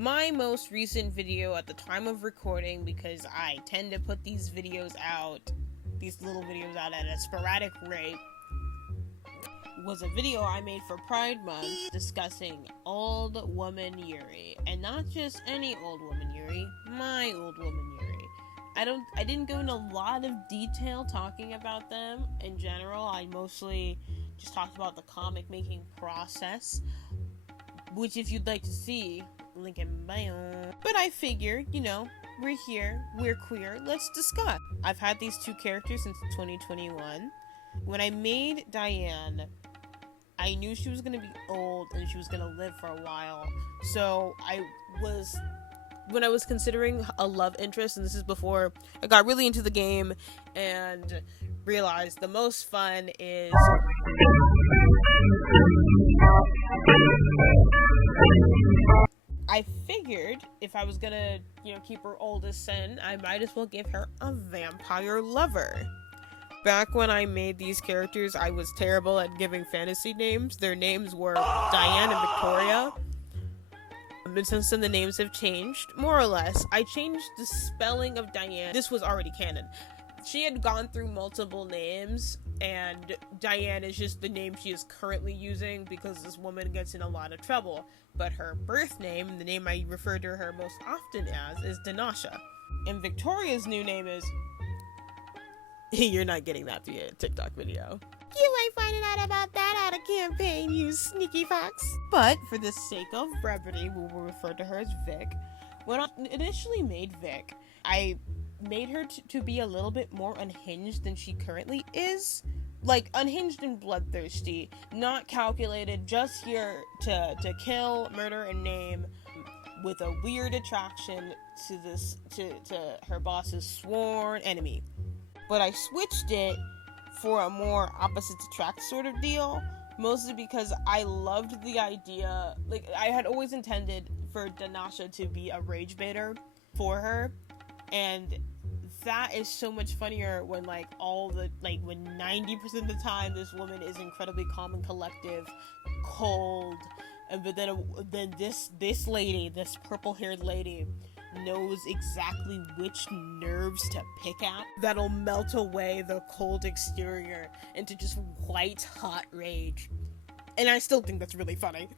My most recent video at the time of recording, because I tend to put these little videos out at a sporadic rate, was a video I made for Pride Month discussing Old Woman Yuri. And not just any Old Woman Yuri, my Old Woman Yuri. I didn't go into a lot of detail talking about them in general. I mostly just talked about the comic making process, which if you'd like to see, link in bio. But I figured, we're here, we're queer, let's discuss. I've had these two characters since 2021. When I made Diane, I knew she was going to be old and she was going to live for a while. So when I was considering a love interest, and this is before I got really into the game and realized the most fun is I figured if I was gonna, keep her old as sin, I might as well give her a vampire lover. Back when I made these characters, I was terrible at giving fantasy names. Their names were Diane and Victoria. But since then, the names have changed, more or less. I changed the spelling of Diane. This was already canon. She had gone through multiple names, and Diane is just the name she is currently using because this woman gets in a lot of trouble. But her birth name, the name I refer to her most often as, is Dinasha. And Victoria's new name is... You're not getting that via a TikTok video. You ain't finding out about that out of campaign, you sneaky fox. But for the sake of brevity, we will refer to her as Vic. When I initially made Vic, I made her to be a little bit more unhinged than she currently is. Like, unhinged and bloodthirsty, not calculated, just here to kill, murder, and name, with a weird attraction to her boss's sworn enemy. But I switched it for a more opposites attract sort of deal, mostly because I loved the idea, I had always intended for Dinasha to be a rage baiter for her, and that is so much funnier when when 90% of the time this woman is incredibly calm and collective, cold, but then this lady, this purple-haired lady, knows exactly which nerves to pick at that'll melt away the cold exterior into just white hot rage. And I still think that's really funny.